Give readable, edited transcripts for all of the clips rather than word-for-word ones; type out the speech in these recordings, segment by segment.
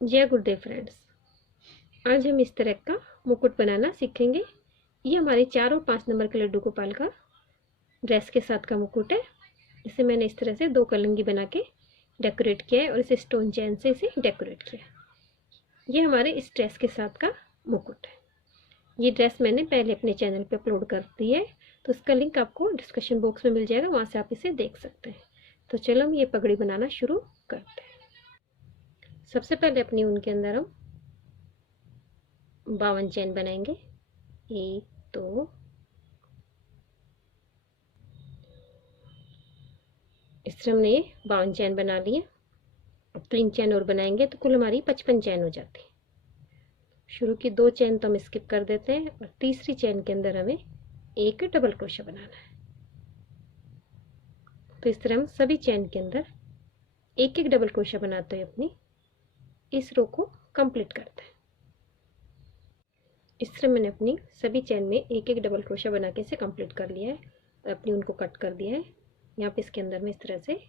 जय गुरुदेव फ्रेंड्स। आज हम इस तरह का मुकुट बनाना सीखेंगे। ये हमारे 4 और 5 नंबर के लड्डू गोपाल का ड्रेस के साथ का मुकुट है। इसे मैंने इस तरह से 2 कलंगी बना के डेकोरेट किया है और इसे स्टोन चैन से इसे डेकोरेट किया है। ये हमारे इस ड्रेस के साथ का मुकुट है। ये ड्रेस मैंने पहले अपने चैनल पे अपलोड कर दी है, तो उसका लिंक आपको डिस्क्रिप्शन बॉक्स में मिल जाएगा, वहाँ से आप इसे देख सकते हैं। तो चलो हम ये पगड़ी बनाना शुरू करते हैं। सबसे पहले अपनी ऊन के अंदर हम 52 चैन बनाएंगे। 1 2 इस तरह हमने 52 चैन बना लिए। अब 3 चैन और बनाएंगे तो कुल हमारी 55 चैन हो जाती है। शुरू की 2 चैन तो हम स्किप कर देते हैं और तीसरी चैन के अंदर हमें एक डबल क्रोशा बनाना है। तो इस तरह हम सभी चैन के अंदर एक एक डबल क्रोशा बनाते हैं, अपनी इस रो को कंप्लीट करते हैं। इस तरह मैंने अपनी सभी चैन में एक एक डबल क्रोशा बना के इसे कंप्लीट कर लिया है और अपनी उनको कट कर दिया है। यहाँ पे इसके अंदर में इस तरह से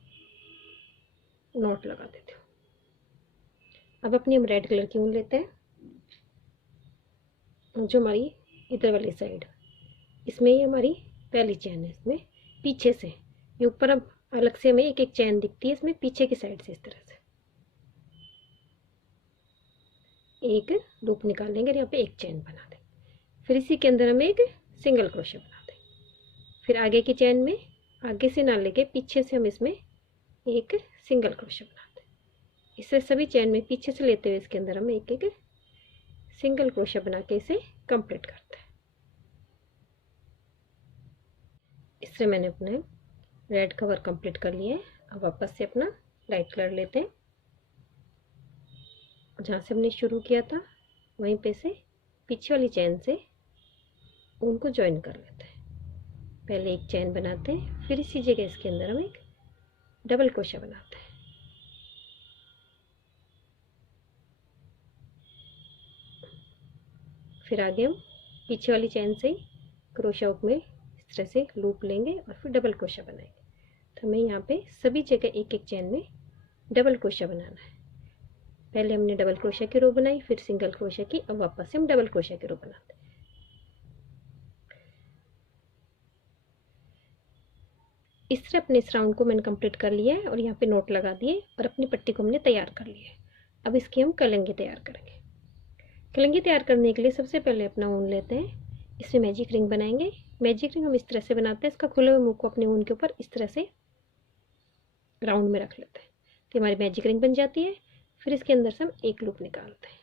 नॉट लगा देती हूँ। अब अपनी हम रेड कलर की ऊन लेते हैं, जो हमारी इधर वाली साइड, इसमें ये हमारी पहली चैन है। इसमें पीछे से ये ऊपर अब अलग से हमें एक एक चैन दिखती है, इसमें पीछे की साइड से इस तरह से एक लूप निकाल लेंगे और यहाँ पे एक चैन बना दें। फिर इसी के अंदर हम एक सिंगल क्रोशे बना दें। फिर आगे की चैन में आगे से ना लेके पीछे से हम इसमें एक सिंगल क्रोशे बना दें। इससे सभी चैन में पीछे से लेते हुए इसके अंदर हम एक एक सिंगल क्रोशा बना के इसे कंप्लीट करते हैं। इससे मैंने अपने रेड कवर कंप्लीट कर लिया है। अब वापस से अपना लाइट कलर लेते हैं, जहाँ से हमने शुरू किया था वहीं पे से पीछे वाली चैन से उनको ज्वाइन कर लेते हैं। पहले एक चैन बनाते हैं, फिर इसी जगह इसके अंदर हम एक डबल क्रोशा बनाते हैं। फिर आगे हम पीछे वाली चैन से क्रोशा हुक में इस तरह से लूप लेंगे और फिर डबल क्रोशा बनाएंगे। तो हमें यहाँ पे सभी जगह एक एक चैन में डबल क्रोशा बनाना है। पहले हमने डबल क्रोशा की रो बनाई, फिर सिंगल क्रोशा की, अब वापस से हम डबल क्रोशा की रो बनाते हैं। इस तरह अपने इस राउंड को मैंने कंप्लीट कर लिया है और यहाँ पे नोट लगा दिए और अपनी पट्टी को हमने तैयार कर लिया है। अब इसकी हम कलंगी तैयार करेंगे। कलंगी तैयार करने के लिए सबसे पहले अपना ऊन लेते हैं, इसमें मैजिक रिंग बनाएंगे। मैजिक रिंग हम इस तरह से बनाते हैं, इसका खुले हुए मुंह को अपने ऊन के ऊपर इस तरह से राउंड में रख लेते हैं तो हमारी मैजिक रिंग बन जाती है। फिर इसके अंदर से हम एक लूप निकालते हैं।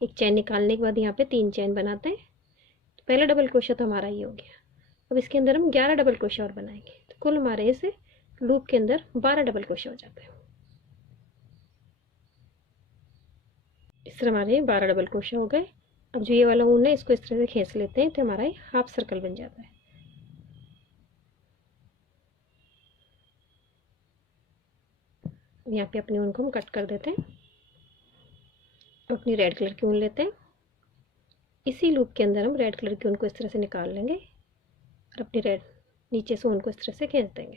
एक चैन निकालने के बाद यहाँ पे 3 चैन बनाते हैं। तो पहला डबल क्रोशा तो हमारा ये हो गया। अब इसके अंदर हम 11 डबल क्रोशा और बनाएंगे, तो कुल हमारे इस लूप के अंदर 12 डबल क्रोशा हो जाते हैं। इस तरह हमारे 12 डबल क्रोशा हो गए। अब जो ये वाला ऊन है इसको इस तरह से खींच लेते हैं तो हमारा हाफ सर्कल बन जाता है। यहाँ पे अपनी ऊन को हम कट कर देते हैं। अपनी रेड कलर की ऊन लेते हैं, इसी लूप के अंदर हम रेड कलर की ऊन को इस तरह से निकाल लेंगे और अपनी रेड नीचे से ऊन को इस तरह से खींच देंगे।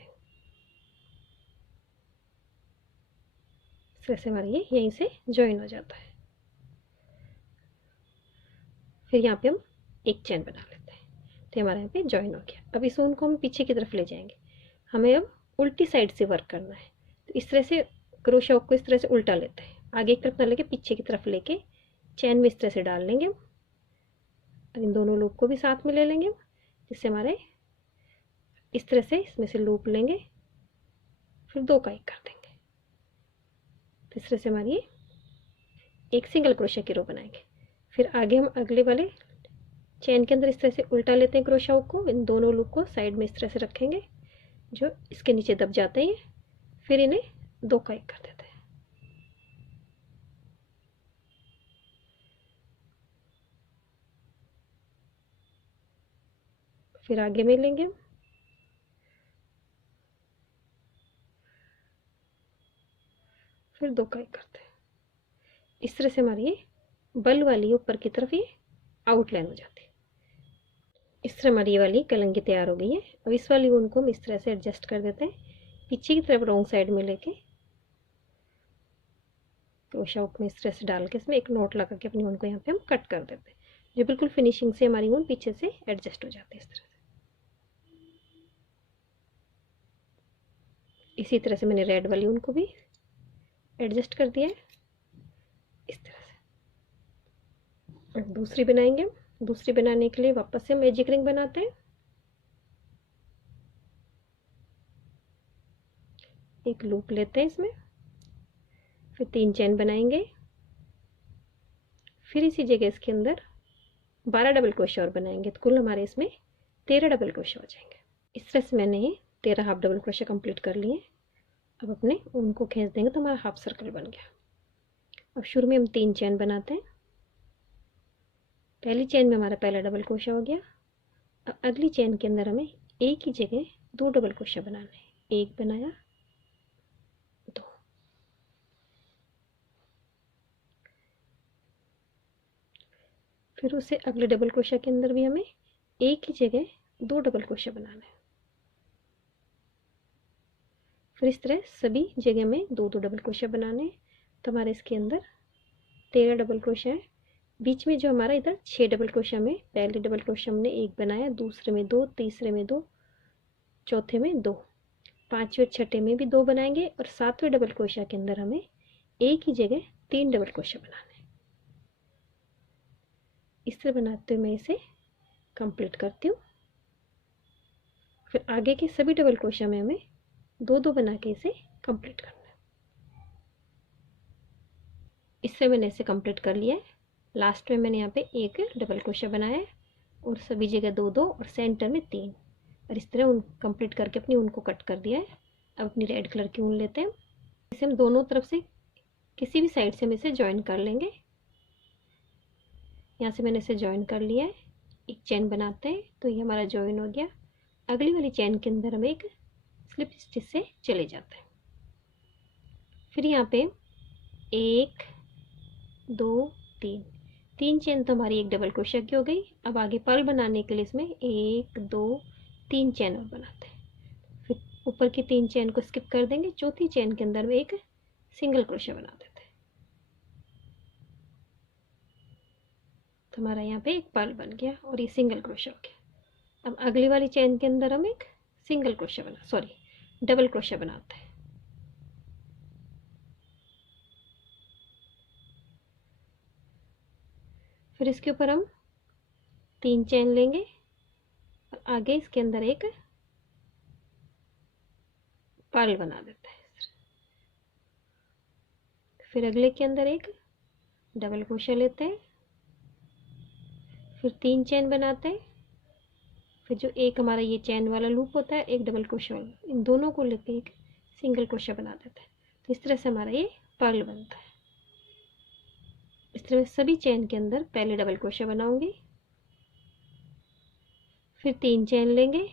इस तरह से हमारा ये यहीं से ज्वाइन हो जाता है। फिर यहाँ पे हम एक चैन बना लेते हैं तो हमारा यहाँ पे ज्वाइन हो गया। अब इस ऊन को हम पीछे की तरफ ले जाएंगे। हमें अब उल्टी साइड से वर्क करना है, तो इस तरह से क्रोशा को इस तरह से उल्टा लेते हैं, आगे की तरफ ना लेके पीछे की तरफ लेके चैन में इस तरह से डाल लेंगे और इन दोनों लूप को भी साथ में ले लेंगे, जिससे हमारे इस तरह से इसमें से लूप लेंगे, फिर 2 का 1 कर देंगे। तो इस तरह से हमारी एक सिंगल क्रोशा की रो बनाएंगे। फिर आगे हम अगले वाले चैन के अंदर इस तरह से उल्टा लेते हैं क्रोशा को, इन दोनों लूप को साइड में इस तरह से रखेंगे जो इसके नीचे दब जाते हैं। फिर इन्हें 2 का 1 कर देते हैं। फिर आगे में लेंगे, फिर 2 का 1 करते हैं। इस तरह से हमारी ये बल वाली ऊपर की तरफ ये आउटलाइन हो जाती है। इस तरह हमारी ये वाली कलंगी तैयार हो गई है। अब इस वाली ऊन को हम इस तरह से एडजस्ट कर देते हैं, पीछे की तरफ रॉन्ग साइड में लेके क्रोशा हुक में इस तरह से डाल के इसमें एक नोट लगा के अपनी ऊन को यहाँ पे हम कट कर देते हैं, जो बिल्कुल फिनिशिंग से हमारी ऊन पीछे से एडजस्ट हो जाती है इस तरह से। इसी तरह से मैंने रेड वाली ऊन को भी एडजस्ट कर दिया है इस तरह से। अब दूसरी बनाएंगे। दूसरी बनाने के लिए वापस से मैजिक रिंग बनाते हैं। एक लूप लेते हैं इसमें, फिर 3 चेन बनाएंगे, फिर इसी जगह इसके अंदर 12 डबल क्रोशे और बनाएंगे, तो कुल हमारे इसमें 13 डबल क्रोशे हो जाएंगे। इस तरह से मैंने 13 हाफ डबल क्रोशे कंप्लीट कर लिए। अब अपने ऊन को खींच देंगे तो हमारा हाफ सर्कल बन गया। अब शुरू में हम 3 चेन बनाते हैं। पहली चेन में हमारा पहला डबल क्रोशा हो गया। अब अगली चेन के अंदर हमें एक ही जगह 2 डबल क्रोशा बनाने हैं। एक बनाया, 2, फिर उसे अगले डबल क्रोशा के अंदर भी हमें एक ही जगह 2 डबल क्रोशा बनाना है। फिर इस तरह सभी जगह में 2-2 डबल क्रोशा बनाने हैं, तो हमारे इसके अंदर 13 डबल क्रोशा है। बीच में जो हमारा इधर 6 डबल क्रोशा में पहले डबल क्रोशा हमने एक बनाया, दूसरे में 2, तीसरे में 2, चौथे में 2, पांचवें छठे में भी 2 बनाएंगे, और सातवें डबल क्रोशा के अंदर हमें एक ही जगह 3 डबल क्रोशा बनाने हैं। इस तरह बनाते हुए मैं इसे कंप्लीट करती हूँ। फिर आगे के सभी डबल क्रोशा में हमें 2-2 बना के इसे कंप्लीट करना है। इससे मैंने इसे कंप्लीट कर लिया है। लास्ट में मैंने यहाँ पे एक डबल क्रोशा बनाया है और सभी जगह 2-2 और सेंटर में 3, और इस तरह ऊन कंप्लीट करके अपनी ऊन को कट कर दिया है। अब अपनी रेड कलर की ऊन लेते हैं। इसे हम दोनों तरफ से किसी भी साइड से हम इसे ज्वाइन कर लेंगे। यहाँ से मैंने इसे ज्वाइन कर लिया है। एक चेन बनाते हैं, तो ये हमारा ज्वाइन हो गया। अगली वाली चेन के अंदर हम एक स्लिप स्टिच से चले जाते हैं। फिर यहाँ पे 1 2 3 चेन तो हमारी एक डबल क्रोशा की हो गई। अब आगे पर्ल बनाने के लिए इसमें 1 2 3 चेन और बनाते हैं। फिर ऊपर की 3 चेन को स्किप कर देंगे, चौथी चेन के अंदर में एक सिंगल क्रोशा बना देते हैं, तो हमारा यहाँ पे एक पर्ल बन गया और ये सिंगल क्रोशा हो गया। अब अगली वाली चेन के अंदर हम एक सिंगल क्रोशा डबल क्रोशा बनाते हैं। फिर इसके ऊपर हम 3 चेन लेंगे और आगे इसके अंदर एक पर्ल बना देते हैं। फिर अगले के अंदर एक डबल क्रोशा लेते हैं, फिर 3 चेन बनाते हैं। फिर जो एक हमारा ये चेन वाला लूप होता है, एक डबल क्रोशा वाला, इन दोनों को लेके एक सिंगल क्रोशा बना देते हैं। तो इस तरह से हमारा ये पर्ल बनता है। इस तरह सभी चेन के अंदर पहले डबल क्रोशा बनाऊंगी, फिर 3 चेन लेंगे,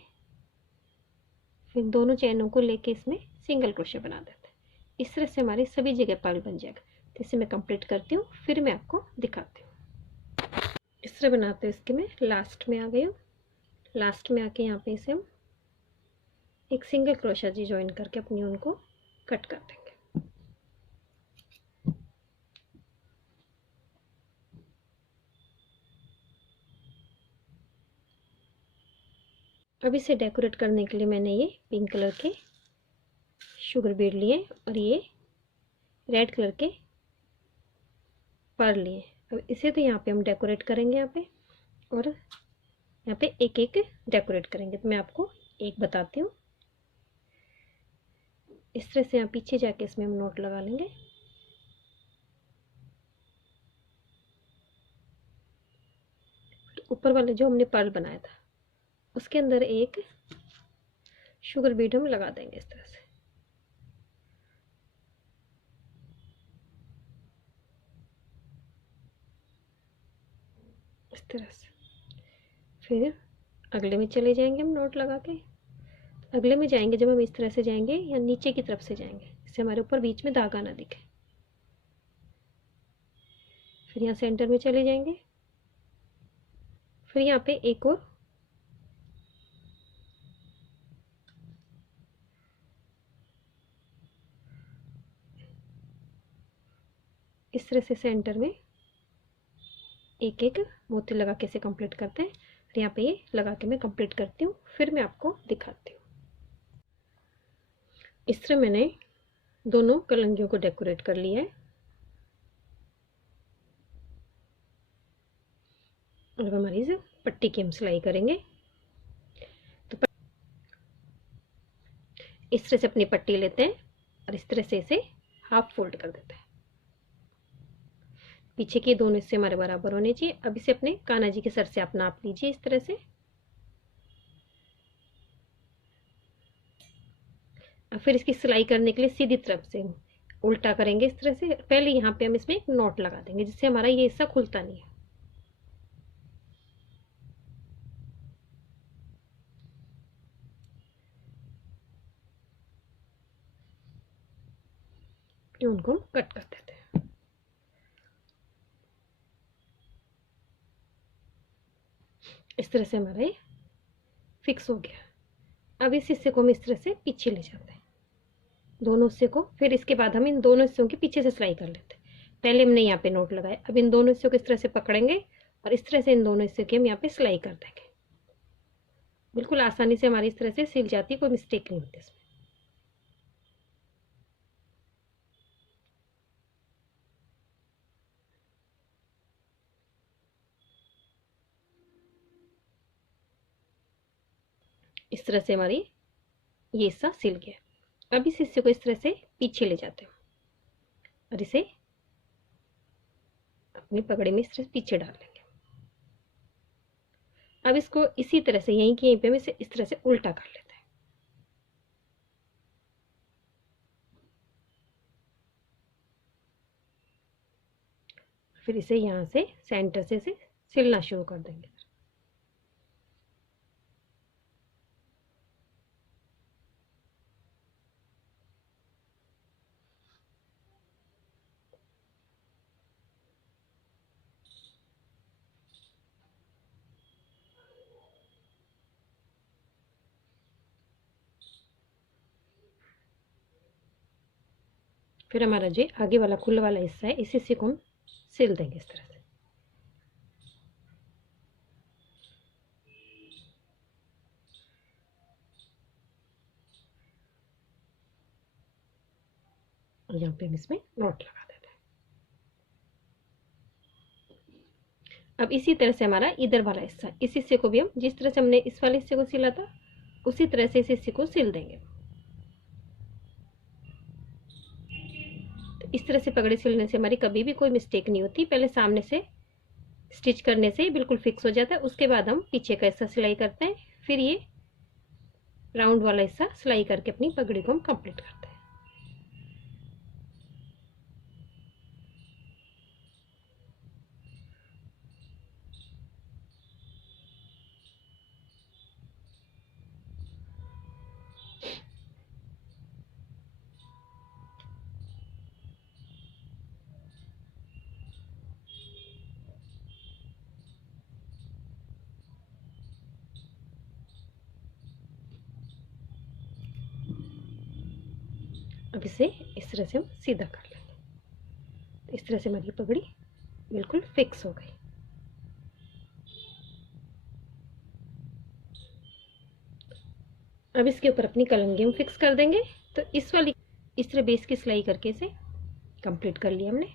फिर दोनों चेनों को लेके इसमें सिंगल क्रोशा बना देते हैं। इस तरह से हमारी सभी जगह पर्ल बन जाएगा। तो इसे मैं कंप्लीट करती हूँ, फिर मैं आपको दिखाती हूँ। इस तरह बनाते हुए इसके मैं लास्ट में आ गई हूँ। लास्ट में आके यहाँ पे इसे हम एक सिंगल क्रोशा जी ज्वाइन करके अपनी ऊन को कट कर देंगे। अब इसे डेकोरेट करने के लिए मैंने ये पिंक कलर के शुगर बीड लिए और ये रेड कलर के पर्ल लिए। अब इसे तो यहाँ पे हम डेकोरेट करेंगे यहाँ पे, और यहाँ पे एक एक डेकोरेट करेंगे। तो मैं आपको एक बताती हूँ। इस तरह से यहाँ पीछे जाके इसमें हम नोट लगा लेंगे। ऊपर वाले जो हमने पर्ल बनाया था उसके अंदर एक शुगर बीड हम लगा देंगे इस तरह से। इस तरह से फिर अगले में चले जाएंगे हम नोट लगा के। अगले में जाएंगे जब हम इस तरह से जाएंगे या नीचे की तरफ से जाएंगे, इससे हमारे ऊपर बीच में धागा ना दिखे। फिर यहाँ सेंटर में चले जाएंगे, फिर यहाँ पे एक और इस तरह से सेंटर में एक एक मोती लगा के इसे कंप्लीट करते हैं। और यहाँ पे ये लगा के मैं कंप्लीट करती हूँ, फिर मैं आपको दिखाती हूँ। इस तरह मैंने दोनों कलंगियों को डेकोरेट कर लिया है। और अब हमारी इस पट्टी की हम सिलाई करेंगे। तो इस तरह से अपनी पट्टी लेते हैं और इस तरह से इसे हाफ फोल्ड कर देते हैं। पीछे के दोनों हिस्से हमारे बराबर होने चाहिए। अब इसे अपने कान्हा जी के सर से आप नाप लीजिए इस तरह से। अब फिर इसकी सिलाई करने के लिए सीधी तरफ से उल्टा करेंगे इस तरह से। पहले यहाँ पे हम इसमें एक नॉट लगा देंगे जिससे हमारा ये हिस्सा खुलता नहीं है। उनको कट कर देते हैं। इस तरह से हमारा ये फिक्स हो गया। अब इस हिस्से को हम इस तरह से पीछे ले जाते हैं, दोनों हिस्से को। फिर इसके बाद हम इन दोनों हिस्सों के पीछे से सिलाई कर लेते हैं। पहले हमने यहाँ पे नोट लगाया, अब इन दोनों हिस्सों को इस तरह से पकड़ेंगे और इस तरह से इन दोनों हिस्सों की हम यहाँ पे सिलाई कर देंगे। बिल्कुल आसानी से हमारी इस तरह से सिल जाती है, कोई मिस्टेक नहीं होती इसमें। इस तरह से हमारी ये हिस्सा सिल गया। अब इस हिस्से को इस तरह से पीछे ले जाते हैं और इसे अपनी पगड़ी में इस तरह से पीछे डाल लेंगे। अब इसको इसी तरह से यहीं की यहीं पे हम इसे इस तरह से उल्टा कर लेते हैं। फिर इसे यहाँ से सेंटर से इसे सिलना शुरू कर देंगे। फिर हमारा जो आगे वाला खुला वाला हिस्सा है इस हिस्से को हम सिल देंगे इस तरह से। और यहाँ पे हम इसमें नॉट लगा देते हैं। अब इसी तरह से हमारा इधर वाला हिस्सा, इस हिस्से को भी हम जिस तरह से हमने इस वाले हिस्से को सिला था उसी तरह से इस हिस्से को सिल देंगे। तो इस तरह से पगड़ी सिलने से हमारी कभी भी कोई मिस्टेक नहीं होती। पहले सामने से स्टिच करने से बिल्कुल फिक्स हो जाता है, उसके बाद हम पीछे का हिस्सा सिलाई करते हैं, फिर ये राउंड वाला हिस्सा सिलाई करके अपनी पगड़ी को हम कंप्लीट करते हैं। अब इसे इस तरह से हम सीधा कर लेंगे। तो इस तरह से हमारी पगड़ी बिल्कुल फिक्स हो गई। अब इसके ऊपर अपनी कलंगी हम फिक्स कर देंगे। तो इस वाली इस तरह बेस की सिलाई करके इसे कंप्लीट कर लिया हमने।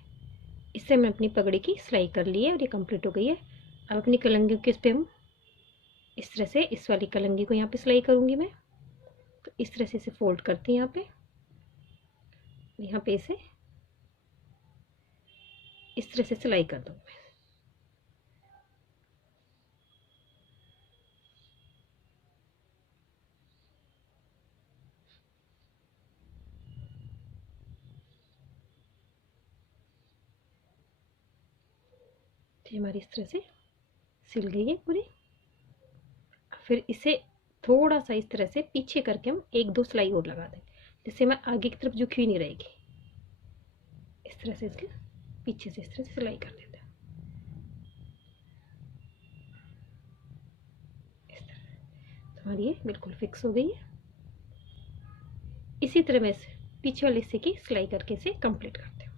इससे हमने अपनी पगड़ी की सिलाई कर ली है और ये कंप्लीट हो गई है। अब अपनी कलंगी के इस पे हम इस तरह से इस वाली कलंगी को यहाँ पे सिलाई करूँगी मैं। तो इस तरह से इसे फोल्ड करती हूँ यहाँ पे इसे इस तरह से सिलाई कर दूँ मैं। हमारी इस तरह से सिल गई है पूरी। फिर इसे थोड़ा सा इस तरह से पीछे करके हम एक दो सिलाई और लगा देंगे, जिससे मैं आगे की तरफ झुकी हुई नहीं रहेगी। इस तरह से इसके पीछे से इस तरह से सिलाई कर देते हैं। इस तरह तो हमारी ये बिल्कुल फिक्स हो गई है। इसी तरह मैं इसे पीछे वाले हिस्से की सिलाई करके इसे कंप्लीट करते हैं।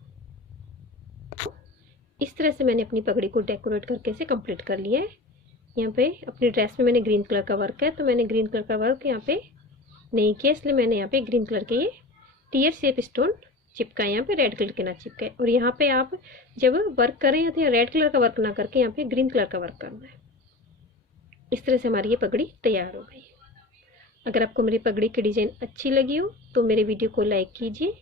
इस तरह से मैंने अपनी पगड़ी को डेकोरेट करके से कंप्लीट कर लिया है। यहाँ पे अपनी ड्रेस में मैंने ग्रीन कलर का वर्क है, तो मैंने ग्रीन कलर का वर्क यहाँ पे नहीं किया, इसलिए मैंने यहाँ पे ग्रीन कलर के ये टीयर शेप स्टोन चिपकाए, यहाँ पे रेड कलर के ना चिपकाए। और यहाँ पे आप जब वर्क करें तो रेड कलर का वर्क ना करके यहाँ पे ग्रीन कलर का वर्क करना है। इस तरह से हमारी ये पगड़ी तैयार हो गई। अगर आपको मेरी पगड़ी की डिज़ाइन अच्छी लगी हो तो मेरे वीडियो को लाइक कीजिए,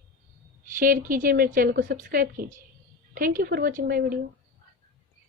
शेयर कीजिए, मेरे चैनल को सब्सक्राइब कीजिए। Thank you for watching my video.